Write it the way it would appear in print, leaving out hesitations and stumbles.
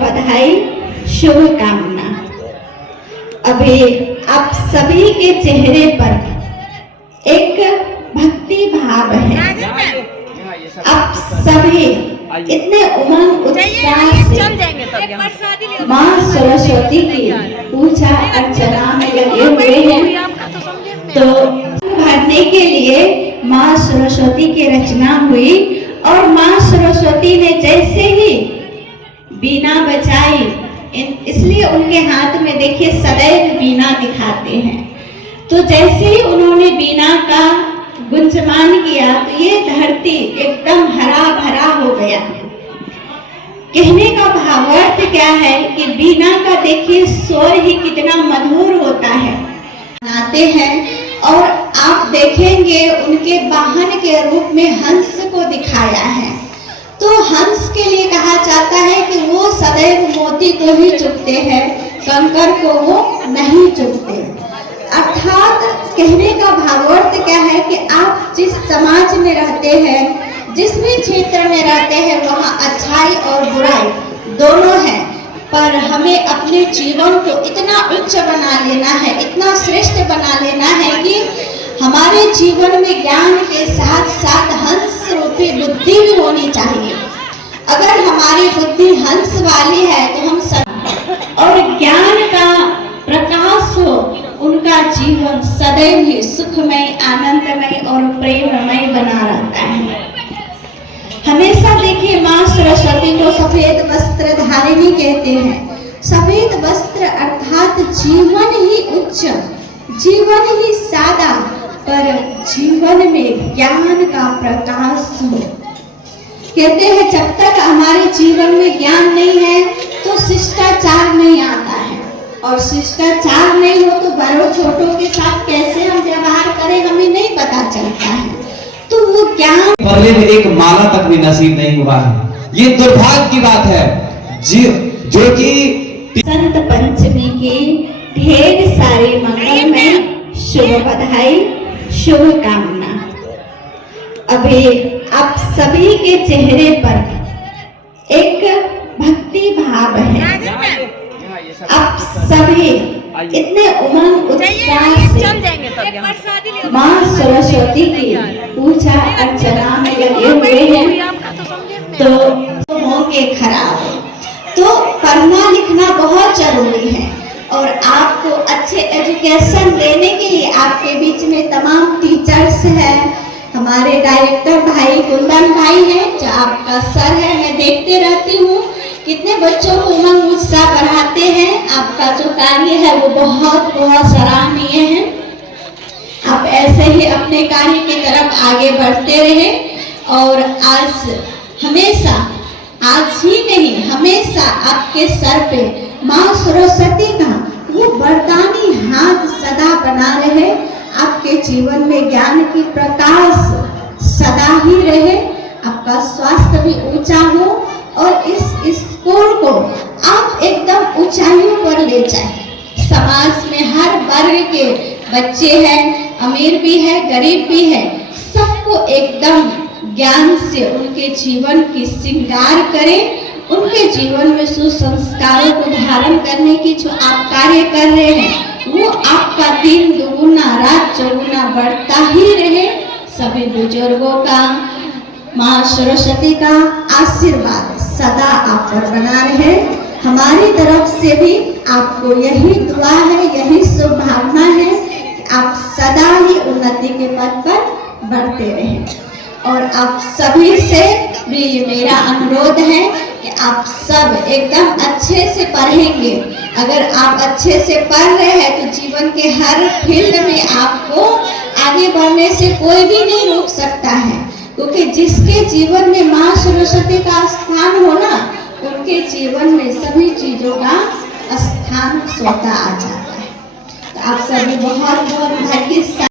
बधाई, शुभकामना। अभी आप सभी के चेहरे पर एक भक्ति भाव है। आप सभी इतने उमंग उत्साह से माँ सरस्वती की पूजा अर्चना में लगे हुए हैं। तो भरने के लिए माँ सरस्वती की रचना हुई और माँ सरस्वती ने जैसे ही बीना बजाई, इसलिए उनके हाथ में देखिए सदैव बीना दिखाते हैं। तो जैसे ही उन्होंने बीना का गुंजमान किया तो ये धरती एकदम हरा भरा हो गया। कहने का भावार्थ क्या है कि बीना का देखिए स्वर ही कितना मधुर होता है। आते हैं और आप देखेंगे उनके वाहन के रूप में हंस को दिखाया है। तो हंस के लिए कहा जाता है कि वो सदैव मोती को ही चुभते हैं, कंकर को वो नहीं चुभते। अर्थात कहने का भावार्थ क्या है कि आप जिस समाज में रहते हैं, जिस भी क्षेत्र में रहते हैं, वहाँ अच्छाई और बुराई दोनों है, पर हमें अपने जीवन को इतना उच्च बना लेना है, इतना श्रेष्ठ बना लेना है कि हमारे जीवन में ज्ञान के साथ साथ हंस रूपी बुद्धि भी होनी चाहिए। अगर हमारी बुद्धि हंस वाली है तो हम सब और ज्ञान का प्रकाश हो, उनका जीवन सदैव ही सुखमय, आनंदमय और प्रेममय बना रहता है। हमेशा देखिए माँ सरस्वती को सफेद वस्त्र धारिणी कहते हैं। सफेद वस्त्र अर्थात जीवन ही उच्च, जीवन ही सादा, पर जीवन में ज्ञान का प्रकाश हो। कहते हैं जब तक हमारे जीवन में ज्ञान नहीं है तो शिष्टाचार नहीं आता है, और शिष्टाचार नहीं हो तो बड़ों छोटों के साथ कैसे हम व्यवहार करें हमें नहीं पता चलता है। तो वो ज्ञान पहले में एक माला तक भी नसीब नहीं हुआ है। ये दुर्भाग्य की बात है जो कि संत पंचमी की ढेर सारी मंगलमय शुभ बधाई, शुभकामना। अभी आप सभी के चेहरे पर एक भक्ति भाव है। आप सभी इतने उमंग उत्साह से माँ सरस्वती की पूजा अर्चना में लगे हुए हैं। तो होंगे खराब, तो पढ़ना लिखना बहुत जरूरी है, और आपको अच्छे एजुकेशन देने के लिए आपके बीच में तमाम टीचर्स हैं। हमारे डायरेक्टर भाई कुंदन भाई हैं, जो आपका सर है, मैं देखते रहती हूँ कितने बच्चों को उमंग उत्साह बढ़ाते हैं। आपका जो कार्य है वो बहुत बहुत सराहनीय है। आप ऐसे ही अपने कार्य की तरफ आगे बढ़ते रहें, और हमेशा, आज ही नहीं हमेशा आपके सर पे माँ सरस्वती का वो वरदानी हाथ सदा बना रहे। आपके जीवन में ज्ञान की प्रकाश सदा ही रहे, आपका स्वास्थ्य भी ऊंचा हो, और इस स्कूल को आप एकदम ऊंचाइयों पर ले जाएं। समाज में हर वर्ग के बच्चे हैं, अमीर भी है, गरीब भी है, सबको एकदम ज्ञान से उनके जीवन की श्रृंगार करें। उनके जीवन में सुसंस्कारों को धारण करने की जो आप कार्य कर रहे हैं, वो आपका दिन दुगुना रात चौगुना बढ़ता ही रहे। सभी बुजुर्गों का, माँ सरस्वती का आशीर्वाद सदा आप पर बना रहे। हमारी तरफ से भी आपको यही दुआ है, यही शुभकामना है कि आप सदा ही उन्नति के पथ पर बढ़ते रहें। और आप सभी से भी ये मेरा अनुरोध है कि आप सब एकदम अच्छे से पढ़ेंगे। अगर आप अच्छे से पढ़ रहे हैं तो जीवन के हर फील्ड में आपको आगे बढ़ने से कोई भी नहीं रोक सकता है, क्योंकि जिसके जीवन में माँ सरस्वती का स्थान हो ना, उनके जीवन में सभी चीजों का स्थान स्वतः आ जाता है। तो आप सभी बहुत बहुत भाग्यशाली।